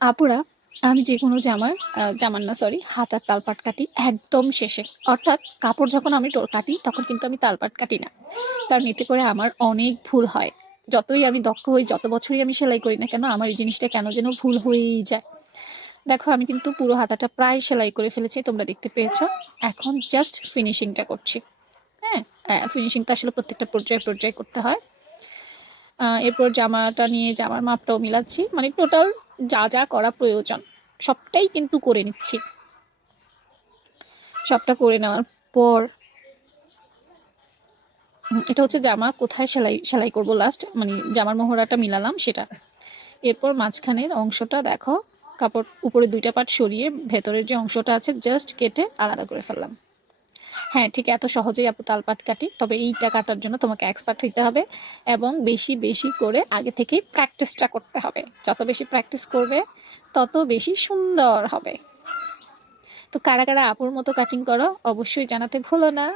আপুরা, আমি যেকোনো জামার না সরি হাতার তালপাট কাটি একদম শেষে। অর্থাৎ কাপড় যখন আমি কাটি তখন কিন্তু আমি তালপাট কাটি না। কারণ এতে করে আমার অনেক ভুল হয়। যতই আমি দক্ষ হই, যত বছরই আমি সেলাই করি না কেন, আমার এই জিনিসটা কেন যেন ভুল হয়েই যায়। দেখো আমি কিন্তু পুরো হাতাটা প্রায় সেলাই করে ফেলেছি, তোমরা দেখতে পেয়েছো। এখন জাস্ট ফিনিশিংটা করছি। হ্যাঁ, ফিনিশিংটা আসলে প্রত্যেকটা পর্যায়ে পর্যায়ে করতে হয়। এরপর জামাটা নিয়ে জামার মাপটাও মিলাচ্ছি, মানে টোটাল যা যা করা প্রয়োজন সবটাই কিন্তু করে নিচ্ছি। সবটা করে নেওয়ার পর এটা হচ্ছে জামা কোথায় সেলাই সেলাই করব লাস্ট, মানে জামার মোহরাটা মিলালাম সেটা। এরপর মাঝখানের অংশটা দেখো, কাপড় উপরে দুইটা পাট সরিয়ে ভেতরের যে অংশটা আছে জাস্ট কেটে আলাদা করে ফেললাম। হ্যাঁ, ঠিক এত সহজেই আপু তালপাট কাটি। তবে এইটা কাটার জন্য তোমাকে এক্সপার্ট হইতে হবে এবং বেশি বেশি করে আগে থেকেই প্র্যাকটিসটা করতে হবে। যত বেশি প্র্যাকটিস করবে তত বেশি সুন্দর হবে। তো কারা কারা আপুর মতো কাটিং করো অবশ্যই জানাতে ভুলো না।